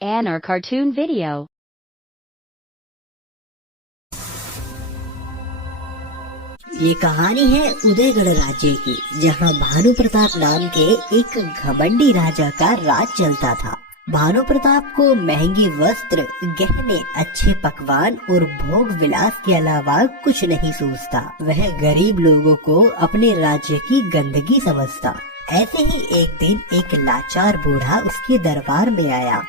An or cartoon video. ये कहानी है उदयगढ़ राज्य की, जहाँ भानु प्रताप नाम के एक घमंडी राजा का राज चलता था। भानु प्रताप को महंगी वस्त्र, गहने, अच्छे पकवान और भोग विलास के अलावा कुछ नहीं सूझता। वह गरीब लोगों को अपने राज्य की गंदगी समझता। ऐसे ही एक दिन एक लाचार बूढ़ा उसके दरबार में आया।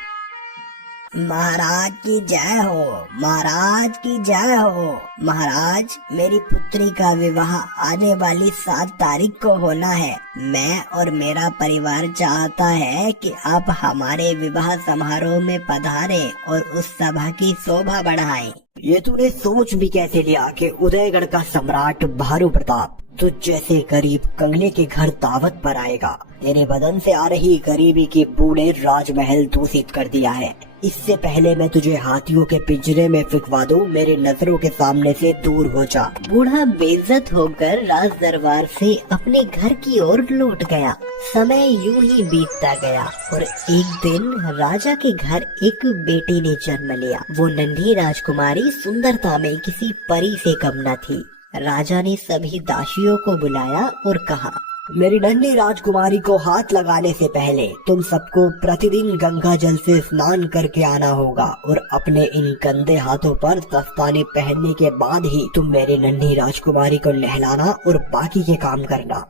महाराज की जय हो, महाराज की जय हो। महाराज, मेरी पुत्री का विवाह आने वाली 7 तारीख को होना है। मैं और मेरा परिवार चाहता है कि आप हमारे विवाह समारोह में पधारें और उस सभा की शोभा बढ़ाएं। ये तूने सोच भी कैसे लिया कि उदयगढ़ का सम्राट भानु प्रताप तुझ जैसे गरीब कंगले के घर दावत पर आएगा? तेरे बदन से आ रही गरीबी के बूढ़े राजमहल दूषित कर दिया है। इससे पहले मैं तुझे हाथियों के पिंजरे में फिकवा दूं, मेरे नजरों के सामने से दूर हो जा। बूढ़ा बेइज्जत होकर राज दरबार से अपने घर की ओर लौट गया। समय यूं ही बीतता गया और एक दिन राजा के घर एक बेटी ने जन्म लिया। वो नन्ही राजकुमारी सुंदरता में किसी परी से कम न थी। राजा ने सभी दासियों को बुलाया और कहा, मेरी नन्ही राजकुमारी को हाथ लगाने से पहले तुम सबको प्रतिदिन गंगा जल से स्नान करके आना होगा और अपने इन गंदे हाथों पर दस्ताने पहनने के बाद ही तुम मेरी नन्ही राजकुमारी को नहलाना और बाकी के काम करना।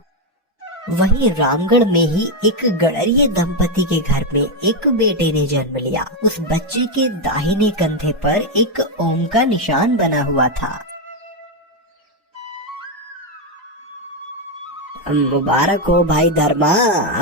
वहीं रामगढ़ में ही एक गड़रिये दंपति के घर में एक बेटे ने जन्म लिया। उस बच्चे के दाहिने कंधे पर एक ओम का निशान बना हुआ था। मुबारक हो भाई धर्मा,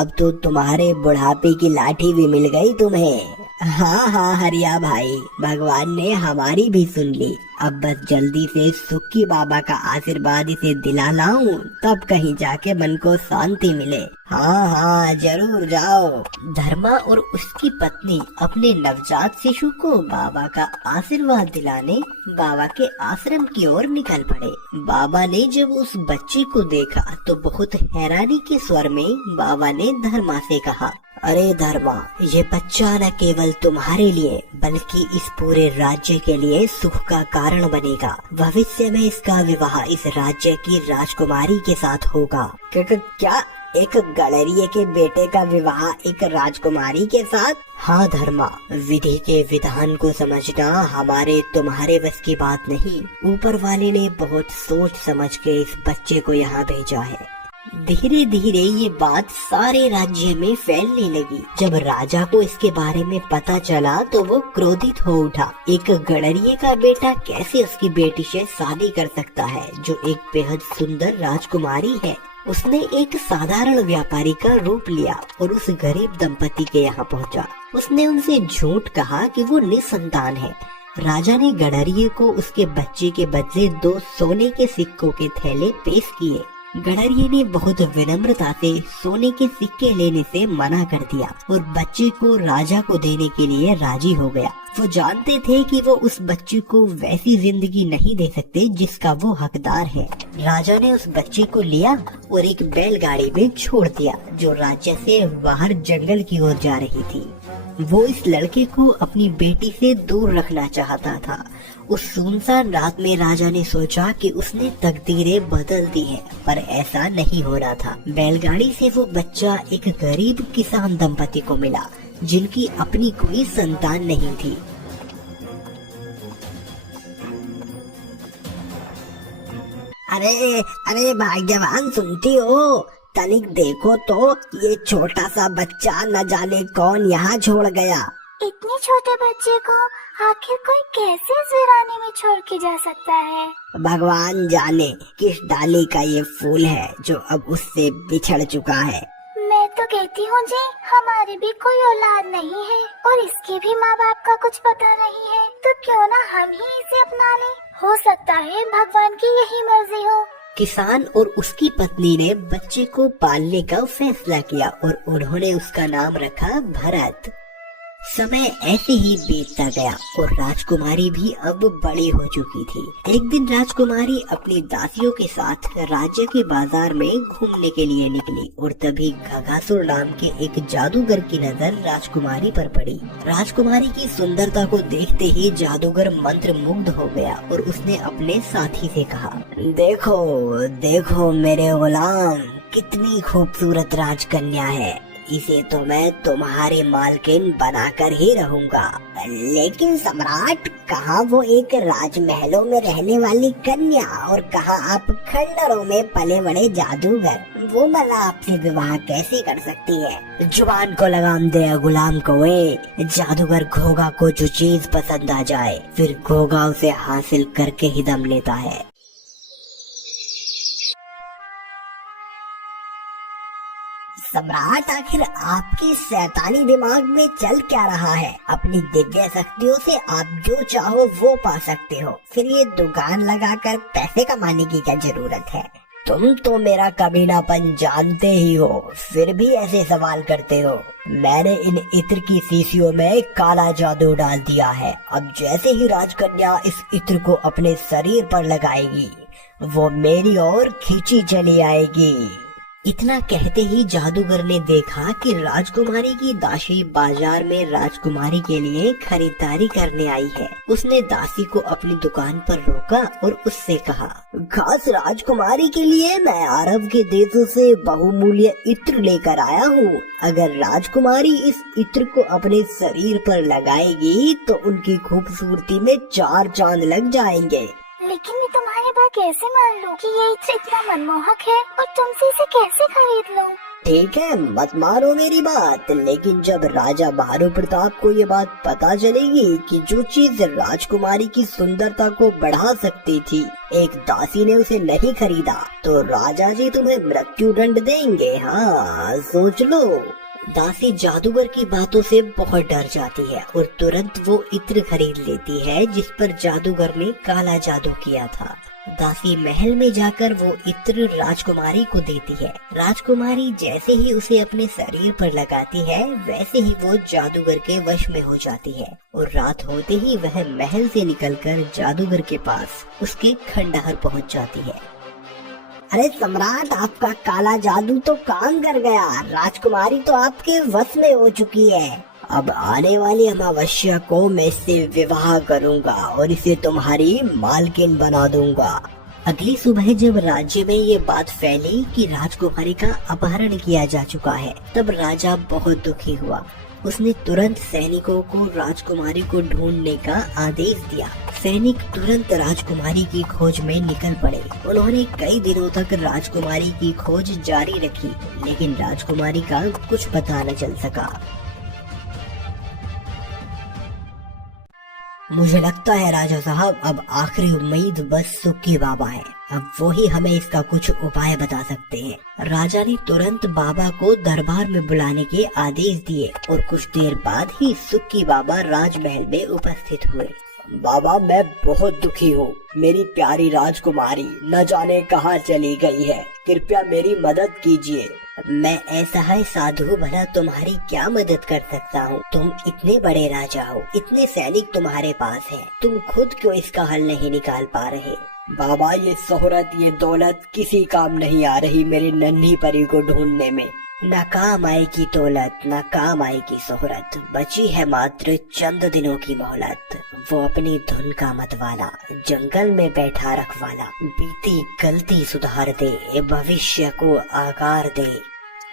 अब तो तुम्हारे बुढ़ापे की लाठी भी मिल गई तुम्हें। हाँ हाँ हरिया भाई, भगवान ने हमारी भी सुन ली। अब बस जल्दी से सुक्की बाबा का आशीर्वाद इसे दिला लाऊं, तब कहीं जाके मन को शांति मिले। हाँ हाँ जरूर जाओ। धर्मा और उसकी पत्नी अपने नवजात शिशु को बाबा का आशीर्वाद दिलाने बाबा के आश्रम की ओर निकल पड़े। बाबा ने जब उस बच्चे को देखा तो बहुत हैरानी के स्वर में बाबा ने धर्मा से कहा, अरे धर्मा, ये बच्चा न केवल तुम्हारे लिए बल्कि इस पूरे राज्य के लिए सुख का कारण बनेगा। भविष्य में इसका विवाह इस राज्य की राजकुमारी के साथ होगा। क्या एक गड़रिये के बेटे का विवाह एक राजकुमारी के साथ? हाँ धर्मा, विधि के विधान को समझना हमारे तुम्हारे बस की बात नहीं। ऊपर वाले ने बहुत सोच समझ के इस बच्चे को यहाँ भेजा है। धीरे धीरे ये बात सारे राज्य में फैलने लगी। जब राजा को इसके बारे में पता चला तो वो क्रोधित हो उठा। एक गड़रिये का बेटा कैसे उसकी बेटी से शादी कर सकता है जो एक बेहद सुंदर राजकुमारी है। उसने एक साधारण व्यापारी का रूप लिया और उस गरीब दंपति के यहाँ पहुँचा। उसने उनसे झूठ कहा कि वो निसंतान है। राजा ने गड़रिये को उसके बच्चे के बदले 2 सोने के सिक्कों के थैले पेश किए। गड़रिये ने बहुत विनम्रता से सोने के सिक्के लेने से मना कर दिया और बच्चे को राजा को देने के लिए राजी हो गया। वो जानते थे कि वो उस बच्चे को वैसी जिंदगी नहीं दे सकते जिसका वो हकदार है। राजा ने उस बच्चे को लिया और एक बैलगाड़ी में छोड़ दिया जो राज्य से बाहर जंगल की ओर जा रही थी। वो इस लड़के को अपनी बेटी से दूर रखना चाहता था। उस सुनसान रात में राजा ने सोचा कि उसने तकदीरें बदल दी हैं, पर ऐसा नहीं हो रहा था। बैलगाड़ी से वो बच्चा एक गरीब किसान दंपति को मिला जिनकी अपनी कोई संतान नहीं थी। अरे अरे भाग्यवान, सुनती हो? तनिक देखो तो, ये छोटा सा बच्चा न जाने कौन यहाँ छोड़ गया। इतने छोटे बच्चे को आखिर कोई कैसे इस वीराने में छोड़ के जा सकता है? भगवान जाने किस डाली का ये फूल है जो अब उससे बिछड़ चुका है। मैं तो कहती हूँ जी, हमारी भी कोई औलाद नहीं है और इसके भी माँ बाप का कुछ पता नहीं है, तो क्यों ना हम ही इसे अपना लें? हो सकता है भगवान की यही मर्जी हो। किसान और उसकी पत्नी ने बच्चे को पालने का फैसला किया और उन्होंने उसका नाम रखा भरत। समय ऐसे ही बीतता गया और राजकुमारी भी अब बड़ी हो चुकी थी। एक दिन राजकुमारी अपनी दासियों के साथ राज्य के बाजार में घूमने के लिए निकली और तभी घगासुर नाम के एक जादूगर की नजर राजकुमारी पर पड़ी। राजकुमारी की सुंदरता को देखते ही जादूगर मंत्र मुग्ध हो गया और उसने अपने साथी से कहा, देखो देखो मेरे गुलाम, कितनी खूबसूरत राजकन्या है, इसे तो मैं तुम्हारी मालकिन बनाकर ही रहूंगा। लेकिन सम्राट, कहाँ वो एक राजमहलों में रहने वाली कन्या और कहाँ आप खंडरों में पले बड़े जादूगर, वो मला आपसे विवाह कैसे कर सकती है? जुबान को लगाम दे गुलाम कौए। जादूगर घोगा को जो चीज पसंद आ जाए फिर घोगा उसे हासिल करके ही दम लेता है। सम्राट, आखिर आपके शैतानी दिमाग में चल क्या रहा है? अपनी दिव्य शक्तियों से आप जो चाहो वो पा सकते हो, फिर ये दुकान लगाकर पैसे कमाने की क्या जरूरत है? तुम तो मेरा कमीनापन जानते ही हो, फिर भी ऐसे सवाल करते हो। मैंने इन इत्र की शीशियों में काला जादू डाल दिया है। अब जैसे ही राजकन्या इस इत्र को अपने शरीर पर लगाएगी, वो मेरी ओर खींची चली आएगी। इतना कहते ही जादूगर ने देखा कि राजकुमारी की दासी बाजार में राजकुमारी के लिए खरीदारी करने आई है। उसने दासी को अपनी दुकान पर रोका और उससे कहा, खास राजकुमारी के लिए मैं अरब के देशों से बहुमूल्य इत्र लेकर आया हूँ। अगर राजकुमारी इस इत्र को अपने शरीर पर लगाएगी तो उनकी खूबसूरती में 4 चांद लग जाएंगे। लेकिन मैं तुम्हारी बात कैसे मान लूं कि ये इत्र इतना मनमोहक है और तुमसे इसे कैसे खरीद लूं? ठीक है, मत मारो मेरी बात, लेकिन जब राजा बहादुर प्रताप को ये बात पता चलेगी कि जो चीज राजकुमारी की सुंदरता को बढ़ा सकती थी एक दासी ने उसे नहीं खरीदा, तो राजा जी तुम्हें मृत्यु दंड देंगे। हाँ, सोच लो। दासी जादूगर की बातों से बहुत डर जाती है और तुरंत वो इत्र खरीद लेती है जिस पर जादूगर ने काला जादू किया था। दासी महल में जाकर वो इत्र राजकुमारी को देती है। राजकुमारी जैसे ही उसे अपने शरीर पर लगाती है वैसे ही वो जादूगर के वश में हो जाती है और रात होते ही वह महल से निकलकर जादूगर के पास उसके खंडहर पहुंच जाती है। अरे सम्राट, आपका काला जादू तो काम कर गया। राजकुमारी तो आपके वश में हो चुकी है। अब आने वाली अमावस्या को मैं इससे विवाह करूंगा और इसे तुम्हारी मालकिन बना दूंगा। अगली सुबह जब राज्य में ये बात फैली कि राजकुमारी का अपहरण किया जा चुका है, तब राजा बहुत दुखी हुआ। उसने तुरंत सैनिकों को राजकुमारी को ढूंढने का आदेश दिया। सैनिक तुरंत राजकुमारी की खोज में निकल पड़े। उन्होंने कई दिनों तक राजकुमारी की खोज जारी रखी, लेकिन राजकुमारी का कुछ पता न चल सका। मुझे लगता है राजा साहब, अब आखिरी उम्मीद बस सुक्की बाबा है। अब वो ही हमें इसका कुछ उपाय बता सकते हैं। राजा ने तुरंत बाबा को दरबार में बुलाने के आदेश दिए और कुछ देर बाद ही सुक्की बाबा राजमहल में उपस्थित हुए। बाबा, मैं बहुत दुखी हूँ। मेरी प्यारी राजकुमारी न जाने कहाँ चली गई है। कृपया मेरी मदद कीजिए। मैं असहाय साधु भला तुम्हारी क्या मदद कर सकता हूँ? तुम इतने बड़े राजा हो, इतने सैनिक तुम्हारे पास हैं, तुम खुद क्यों इसका हल नहीं निकाल पा रहे? बाबा, ये शोहरत, ये दौलत किसी काम नहीं आ रही मेरी नन्ही परी को ढूंढने में। न काम आएगी दौलत, न काम आएगी शोहरत, बची है मात्र चंद दिनों की मोहलत। वो अपनी धुन का मतवाला, जंगल में बैठा रखवाला, बीती गलती सुधार दे, भविष्य को आकार दे।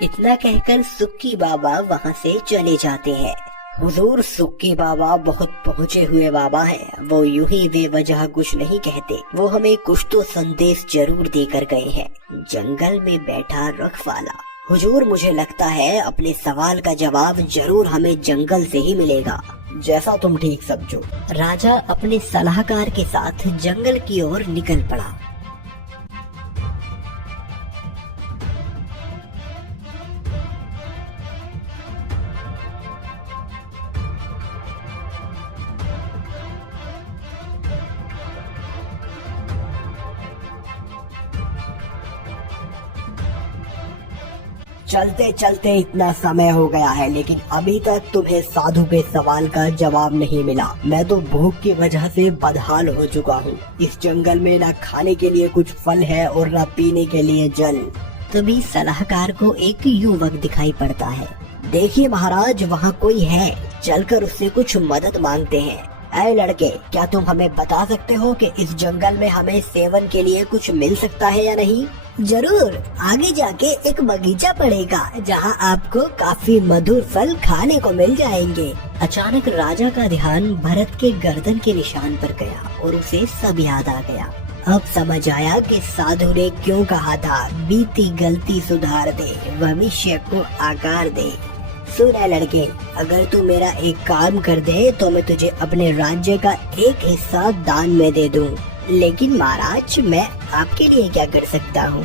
इतना कहकर सुक्की बाबा वहाँ से चले जाते हैं। हुजूर, सुक्की बाबा बहुत पहुँचे हुए बाबा हैं। वो यूं ही बेवजह कुछ नहीं कहते, वो हमें कुछ तो संदेश जरूर देकर गए हैं। जंगल में बैठा रखवाला। हुजूर, मुझे लगता है अपने सवाल का जवाब जरूर हमें जंगल से ही मिलेगा। जैसा तुम ठीक समझो। राजा अपने सलाहकार के साथ जंगल की ओर निकल पड़ा। चलते चलते इतना समय हो गया है, लेकिन अभी तक तुम्हें साधु के सवाल का जवाब नहीं मिला। मैं तो भूख की वजह से बदहाल हो चुका हूँ। इस जंगल में न खाने के लिए कुछ फल है और न पीने के लिए जल। तभी सलाहकार को एक युवक दिखाई पड़ता है। देखिए महाराज, वहाँ कोई है, चलकर उससे कुछ मदद मांगते हैं। ऐ लड़के, क्या तुम हमें बता सकते हो कि इस जंगल में हमें सेवन के लिए कुछ मिल सकता है या नहीं? जरूर, आगे जाके एक बगीचा पड़ेगा जहाँ आपको काफी मधुर फल खाने को मिल जाएंगे। अचानक राजा का ध्यान भरत के गर्दन के निशान पर गया और उसे सब याद आ गया। अब समझ आया कि साधु ने क्यों कहा था, बीती गलती सुधार दे, भविष्य को आकार दे। सुन है लड़के, अगर तू मेरा एक काम कर दे तो मैं तुझे अपने राज्य का एक हिस्सा दान में दे दूं। लेकिन महाराज, मैं आपके लिए क्या कर सकता हूँ?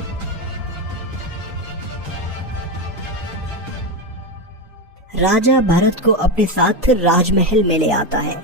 राजा भरत को अपने साथ राजमहल में ले आता है।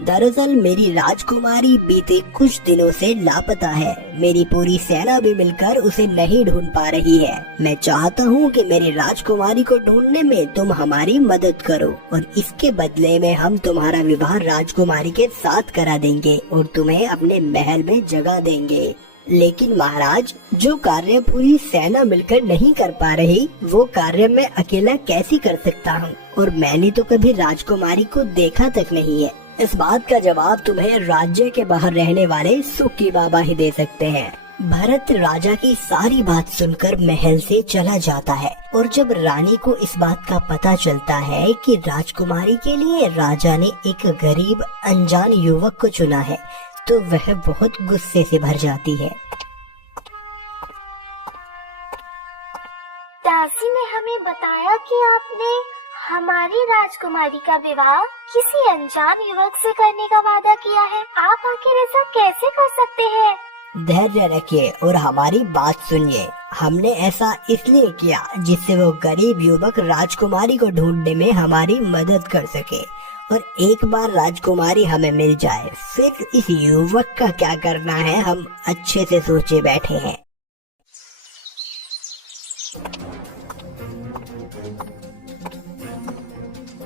दरअसल मेरी राजकुमारी बीते कुछ दिनों से लापता है। मेरी पूरी सेना भी मिलकर उसे नहीं ढूंढ पा रही है। मैं चाहता हूँ कि मेरी राजकुमारी को ढूंढने में तुम हमारी मदद करो और इसके बदले में हम तुम्हारा विवाह राजकुमारी के साथ करा देंगे और तुम्हें अपने महल में जगह देंगे। लेकिन महाराज, जो कार्य पूरी सेना मिलकर नहीं कर पा रही, वो कार्य मैं अकेला कैसे कर सकता हूँ? और मैंने तो कभी राजकुमारी को देखा तक नहीं है। इस बात का जवाब तुम्हें राज्य के बाहर रहने वाले सुक्की बाबा ही दे सकते हैं। भरत राजा की सारी बात सुनकर महल से चला जाता है और जब रानी को इस बात का पता चलता है कि राजकुमारी के लिए राजा ने एक गरीब अनजान युवक को चुना है, तो वह बहुत गुस्से से भर जाती है। दासी ने हमें बताया कि आपने हमारी राजकुमारी का विवाह किसी अनजान युवक से करने का वादा किया है। आप आखिर ऐसा कैसे कर सकते हैं? धैर्य रखिए और हमारी बात सुनिए। हमने ऐसा इसलिए किया जिससे वो गरीब युवक राजकुमारी को ढूंढने में हमारी मदद कर सके, और एक बार राजकुमारी हमें मिल जाए, फिर इस युवक का क्या करना है हम अच्छे से सोचे बैठे हैं।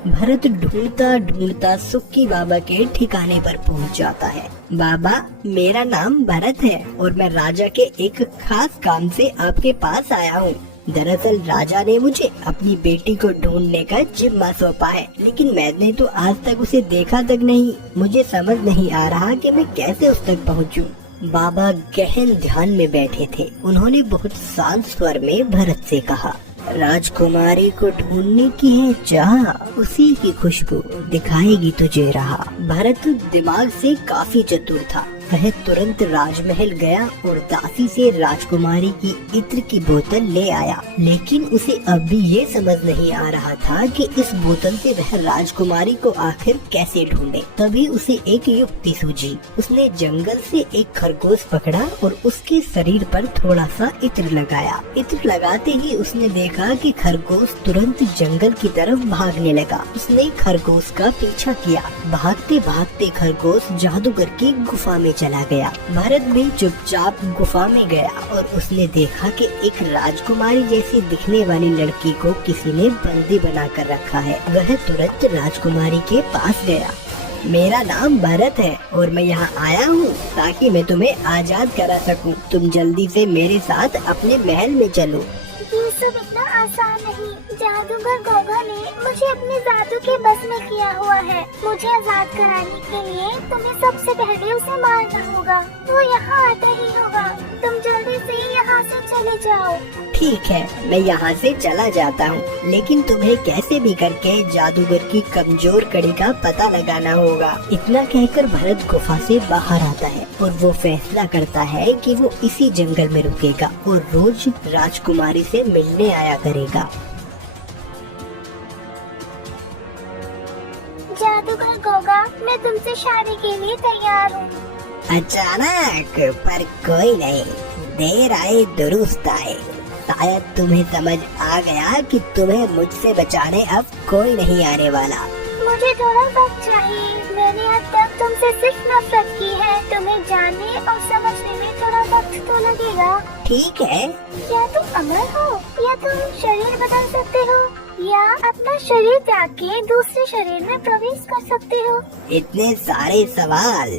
भरत ढूंढता ढूंढता सुक्की बाबा के ठिकाने पर पहुंच जाता है। बाबा, मेरा नाम भरत है और मैं राजा के एक खास काम से आपके पास आया हूँ। दरअसल राजा ने मुझे अपनी बेटी को ढूंढने का जिम्मा सौंपा है, लेकिन मैंने तो आज तक उसे देखा तक नहीं। मुझे समझ नहीं आ रहा कि मैं कैसे उस तक पहुँचूं। बाबा गहन ध्यान में बैठे थे। उन्होंने बहुत शांत स्वर में भरत से कहा, राजकुमारी को ढूंढने की है चाह, उसी की खुशबू दिखाएगी तुझे राह। भरत दिमाग से काफी चतुर था। वह तुरंत राजमहल गया और दासी से राजकुमारी की इत्र की बोतल ले आया, लेकिन उसे अब भी ये समझ नहीं आ रहा था कि इस बोतल से वह राजकुमारी को आखिर कैसे ढूंढे। तभी उसे एक युक्ति सूझी। उसने जंगल से एक खरगोश पकड़ा और उसके शरीर पर थोड़ा सा इत्र लगाया। इत्र लगाते ही उसने देखा कि खरगोश तुरंत जंगल की तरफ भागने लगा। उसने खरगोश का पीछा किया। भागते भागते खरगोश जादूगर की गुफा में चला गया। भरत भी चुपचाप गुफा में गया और उसने देखा कि एक राजकुमारी जैसी दिखने वाली लड़की को किसी ने बंदी बना कर रखा है। वह तुरंत राजकुमारी के पास गया। मेरा नाम भरत है और मैं यहाँ आया हूँ ताकि मैं तुम्हें आजाद करा सकूँ। तुम जल्दी से मेरे साथ अपने महल में चलो। ये सब इतना आसान नहीं। जादूगर गोगा ने मुझे अपने जादू के बस में किया हुआ है। मुझे आजाद कराने के लिए तुम्हें सबसे पहले उसे मारना होगा। वो यहाँ आता ही होगा। तुम जल्दी से यहाँ से चले जाओ। ठीक है, मैं यहाँ से चला जाता हूँ, लेकिन तुम्हें कैसे भी करके जादूगर की कमजोर कड़ी का पता लगाना होगा। इतना कहकर भरत गुफा से बाहर आता है और वो फैसला करता है कि वो इसी जंगल में रुकेगा और रोज राजकुमारी से मिलने आया करेगा। जादूगर गोगा, मैं तुमसे शादी के लिए तैयार हूँ। अचानक, पर कोई नहीं, देर आए दुरुस्त आए। शायद तुम्हें समझ आ गया कि तुम्हें मुझसे बचाने अब कोई नहीं आने वाला। मुझे थोड़ा वक्त चाहिए। मैंने अब तक तुमसे सिर्फ नफरत की है। तुम्हें जानने और समझने में थोड़ा वक्त तो लगेगा। ठीक है। क्या तुम अमर हो, या तुम शरीर बदल सकते हो, या अपना शरीर त्याग के दूसरे शरीर में प्रवेश कर सकते हो? इतने सारे सवाल।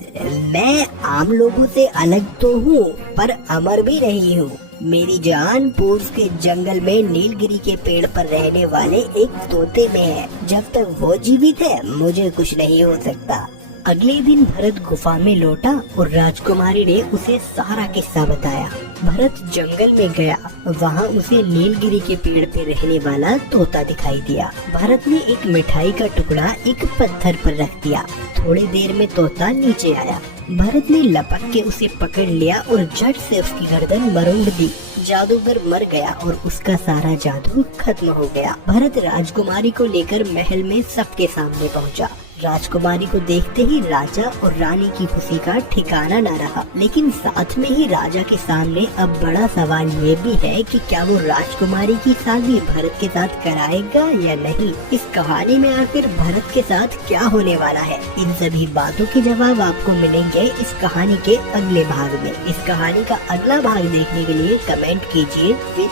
मैं आम लोगों से अलग तो हूँ, पर अमर भी नहीं हूँ। मेरी जान पूर्व के जंगल में नीलगिरी के पेड़ पर रहने वाले एक तोते में है। जब तक वो जीवित है मुझे कुछ नहीं हो सकता। अगले दिन भरत गुफा में लौटा और राजकुमारी ने उसे सारा किस्सा बताया। भरत जंगल में गया, वहाँ उसे नीलगिरी के पेड़ पे रहने वाला तोता दिखाई दिया। भरत ने एक मिठाई का टुकड़ा एक पत्थर पर रख दिया। थोड़ी देर में तोता नीचे आया। भरत ने लपक के उसे पकड़ लिया और झट से उसकी गर्दन मरोड़ दी। जादूगर मर गया और उसका सारा जादू खत्म हो गया। भरत राजकुमारी को लेकर महल में सबके सामने पहुँचा। राजकुमारी को देखते ही राजा और रानी की खुशी का ठिकाना न रहा। लेकिन साथ में ही राजा के सामने अब बड़ा सवाल ये भी है कि क्या वो राजकुमारी की शादी भरत के साथ कराएगा या नहीं। इस कहानी में आखिर भरत के साथ क्या होने वाला है, इन सभी बातों के जवाब आपको मिलेंगे इस कहानी के अगले भाग में। इस कहानी का अगला भाग देखने के लिए कमेंट कीजिए।